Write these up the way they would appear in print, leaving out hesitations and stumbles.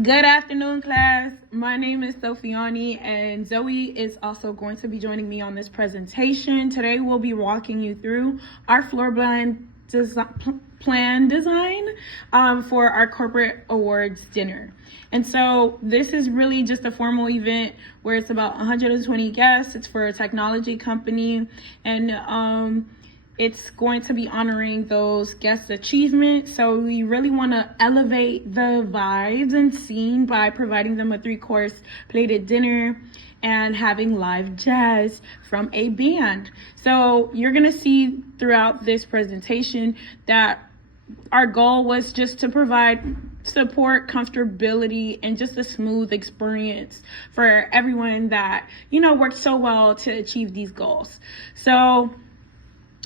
Good afternoon, class. My name is Sophiani, and Zoe is also going to be joining me on this presentation. Today, we'll be walking you through our floor plan design for our corporate awards dinner. And so this is really just a formal event where it's about 120 guests. It's for a technology company, and it's going to be honoring those guest achievements. So we really want to elevate the vibes and scene by providing them a 3-course plated dinner and having live jazz from a band. So you're going to see throughout this presentation that our goal was just to provide support, comfortability, and just a smooth experience for everyone that, worked so well to achieve these goals. So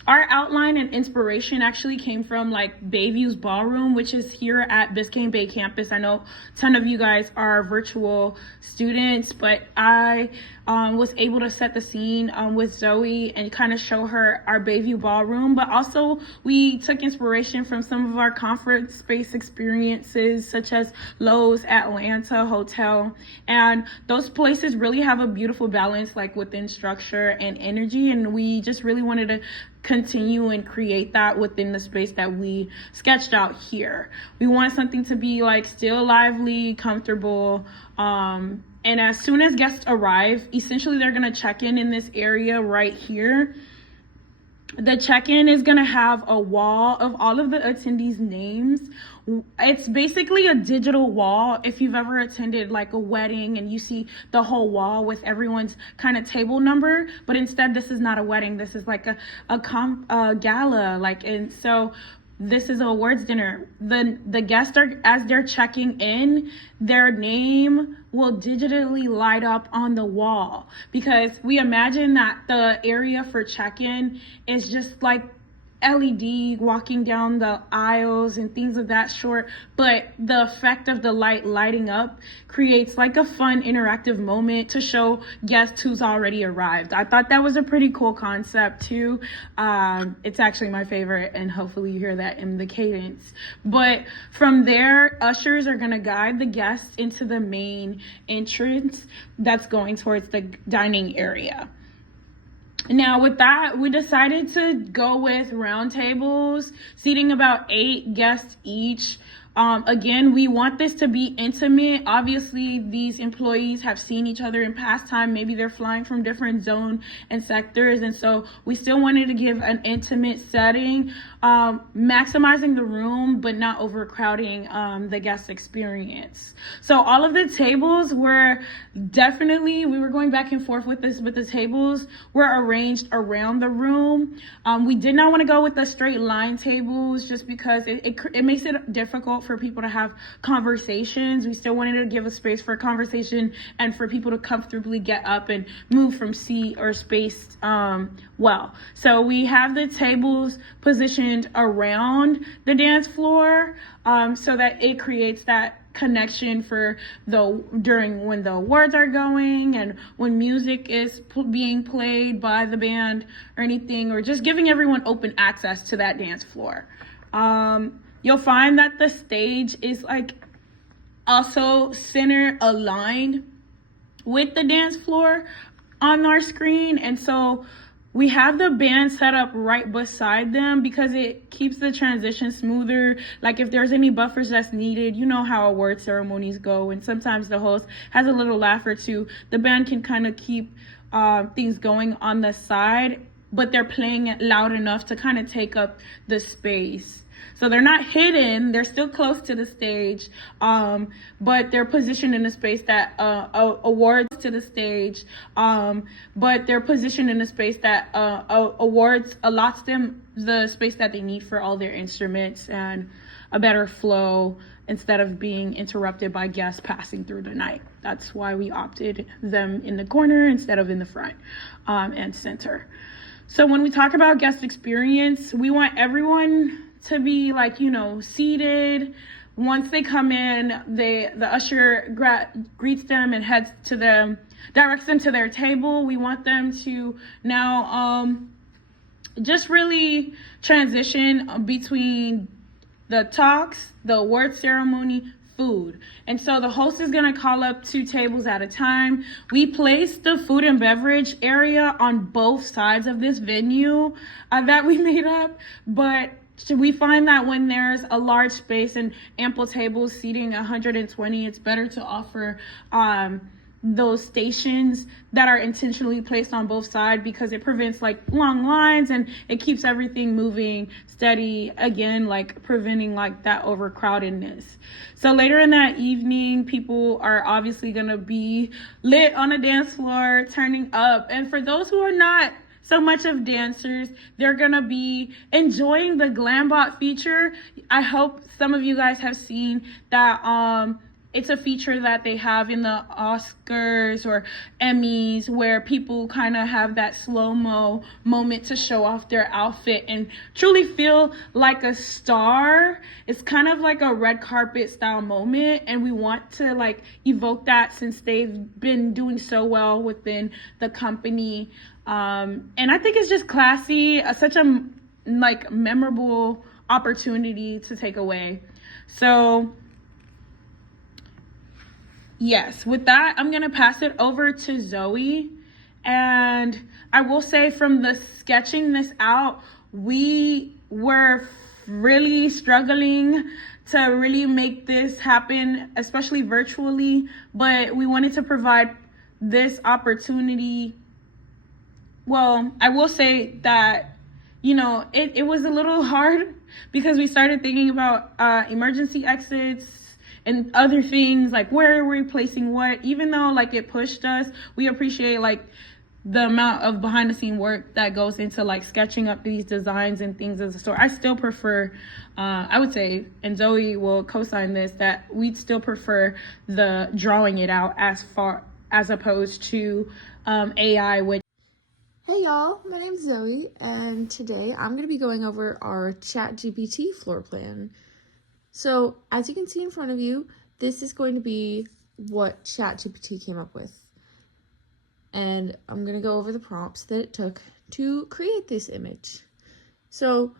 our outline and inspiration actually came from Bayview's Ballroom, which is here at Biscayne Bay campus. I know a ton of you guys are virtual students, but I was able to set the scene with Zoe and kind of show her our Bayview Ballroom. But also we took inspiration from some of our conference space experiences, such as Lowe's Atlanta Hotel. And those places really have a beautiful balance within structure and energy. And we just really wanted to continue and create that within the space that we sketched out here. We want something to be still lively, comfortable, and as soon as guests arrive, essentially they're gonna check in this area right here. The check-in is gonna have a wall of all of the attendees' names. It's basically a digital wall. If you've ever attended a wedding and you see the whole wall with everyone's kind of table number, but instead this is not a wedding. This is a gala, and so this is a awards dinner. The guests as they're checking in, their name will digitally light up on the wall, because we imagine that the area for check-in is just LED walking down the aisles and things of that sort, but the effect of the lighting up creates a fun interactive moment to show guests who's already arrived. I thought that was a pretty cool concept too. It's actually my favorite, and hopefully you hear that in the cadence. But from there, ushers are gonna guide the guests into the main entrance that's going towards the dining area. Now, with that, we decided to go with round tables, seating about 8 guests each. Again, we want this to be intimate. Obviously, these employees have seen each other in past time. Maybe they're flying from different zone and sectors. And so we still wanted to give an intimate setting, maximizing the room, but not overcrowding the guest experience. So all of the tables were we were going back and forth with this, but the tables were arranged around the room. We did not want to go with the straight line tables just because it makes it difficult for people to have conversations. We still wanted to give a space for conversation and for people to comfortably get up and move from seat or space well. So we have the tables positioned around the dance floor so that it creates that connection for during when the awards are going and when music is being played by the band or anything, or just giving everyone open access to that dance floor. You'll find that the stage is also center aligned with the dance floor on our screen. And so we have the band set up right beside them because it keeps the transition smoother. If there's any buffers that's needed, you know how award ceremonies go, and sometimes the host has a little laugh or two. The band can kind of keep things going on the side, but they're playing it loud enough to kind of take up the space. So they're not hidden, they're still close to the stage, but they're positioned in a space that awards to the stage, but they're positioned in a space that awards allots them the space that they need for all their instruments and a better flow instead of being interrupted by guests passing through the night. That's why we opted them in the corner instead of in the front and center. So when we talk about guest experience, we want everyone to be seated. Once they come in, the usher greets them and directs them to their table. We want them to now just really transition between the talks, the award ceremony, food. And so the host is going to call up 2 tables at a time. We place the food and beverage area on both sides of this venue that we made up, but we find that when there's a large space and ample tables seating 120, it's better to offer those stations that are intentionally placed on both sides, because it prevents like long lines and it keeps everything moving steady, again, like preventing like that overcrowdedness. So later in that evening, people are obviously going to be lit on a dance floor, turning up. And for those who are not so much of dancers, they're gonna be enjoying the Glambot feature. I hope some of you guys have seen that it's a feature that they have in the Oscars or Emmys, where people kind of have that slow-mo moment to show off their outfit and truly feel like a star. It's kind of like a red carpet style moment, and we want to like evoke that since they've been doing so well within the company. And I think it's just classy, such a like memorable opportunity to take away. So yes, with that, I'm gonna pass it over to Zoe. And I will say, from the sketching this out, we were really struggling to really make this happen, especially virtually, but we wanted to provide this opportunity. Well, I will say that, you know, it was a little hard because we started thinking about emergency exits and other things, like where are we placing what. Even though like it pushed us, we appreciate like the amount of behind the scene work that goes into like sketching up these designs and things as a store. I still prefer, I would say, and Zoe will co-sign this, that we'd still prefer the drawing it out as opposed to AI, which. Hey y'all, my name's Zoe, and today I'm going to be going over our ChatGPT floor plan. So, as you can see in front of you, this is going to be what ChatGPT came up with. And I'm going to go over the prompts that it took to create this image. So,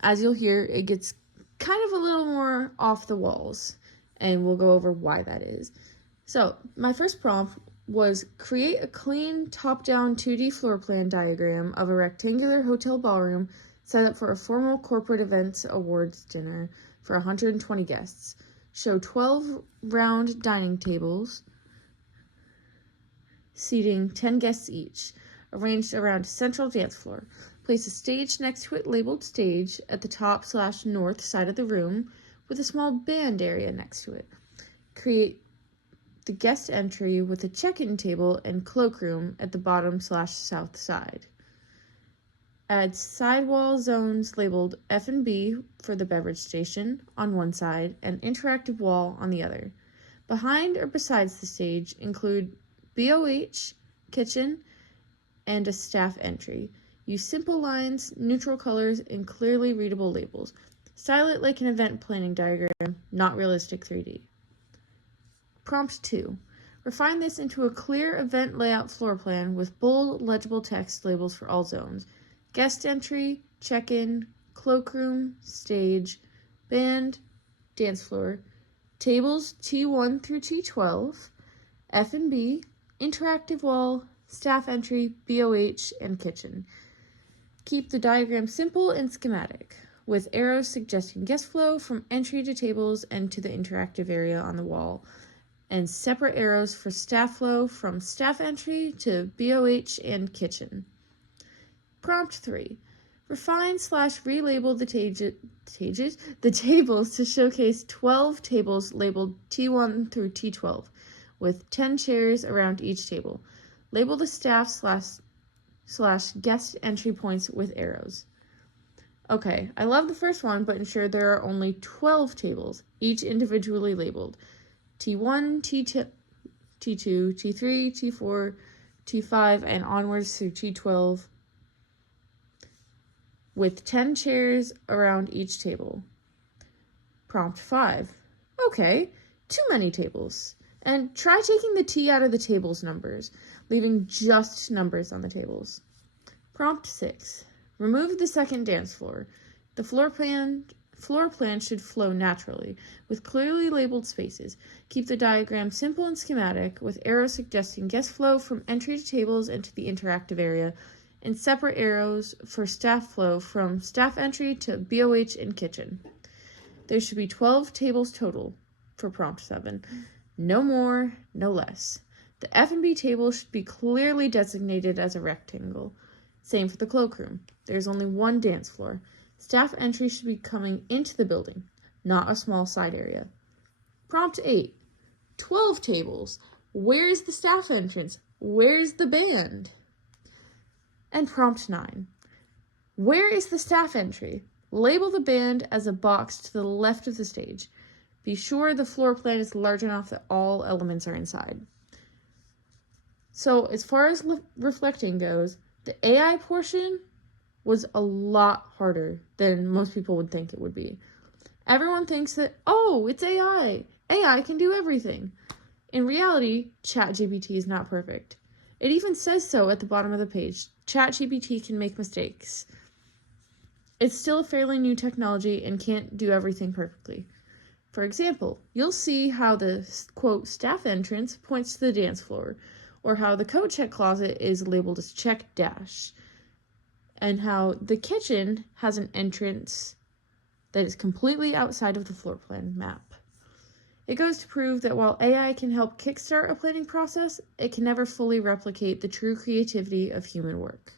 as you'll hear, it gets kind of a little more off the walls, and we'll go over why that is. So, my first prompt was create a clean top-down 2D floor plan diagram of a rectangular hotel ballroom set up for a formal corporate events awards dinner for 120 guests. Show 12 round dining tables, seating 10 guests each, arranged around a central dance floor. Place a stage next to it labeled stage at the top/north side of the room with a small band area next to it. Create the guest entry with a check-in table and cloakroom at the bottom/south side. Add sidewall zones labeled F&B for the beverage station on one side and interactive wall on the other. Behind or besides the stage include BOH, kitchen, and a staff entry. Use simple lines, neutral colors, and clearly readable labels. Style it like an event planning diagram, not realistic 3D. Prompt 2. Refine this into a clear event layout floor plan with bold, legible text labels for all zones. Guest entry, check-in, cloakroom, stage, band, dance floor, tables T1 through T12, F&B, interactive wall, staff entry, BOH, and kitchen. Keep the diagram simple and schematic, with arrows suggesting guest flow from entry to tables and to the interactive area on the wall, and separate arrows for staff flow from staff entry to BOH and kitchen. Prompt 3. Refine/relabel the tables to showcase 12 tables labeled T1 through T12, with 10 chairs around each table. Label the staff / guest entry points with arrows. Okay, I love the first one, but ensure there are only 12 tables, each individually labeled. T1, T2, T3, T4, T5, and onwards through T12, with 10 chairs around each table. Prompt 5. Okay, too many tables. And try taking the T out of the table's numbers, leaving just numbers on the tables. Prompt 6. Remove the second dance floor. The floor plan Floor plans should flow naturally, with clearly labeled spaces. Keep the diagram simple and schematic, with arrows suggesting guest flow from entry to tables and to the interactive area, and separate arrows for staff flow from staff entry to BOH and kitchen. There should be 12 tables total for prompt 7. No more, no less. The F&B table should be clearly designated as a rectangle. Same for the cloakroom. There's only one dance floor. Staff entry should be coming into the building, not a small side area. Prompt 8. 12 tables. Where's the staff entrance? Where's the band? And prompt 9. Where is the staff entry? Label the band as a box to the left of the stage. Be sure the floor plan is large enough that all elements are inside. So as far as reflecting goes, the AI portion was a lot harder than most people would think it would be. Everyone thinks that, oh, it's AI. AI can do everything. In reality, ChatGPT is not perfect. It even says so at the bottom of the page. ChatGPT can make mistakes. It's still a fairly new technology and can't do everything perfectly. For example, you'll see how the, quote, staff entrance points to the dance floor, or how the coat check closet is labeled as check dash, and how the kitchen has an entrance that is completely outside of the floor plan map. It goes to prove that while AI can help kickstart a planning process, it can never fully replicate the true creativity of human work.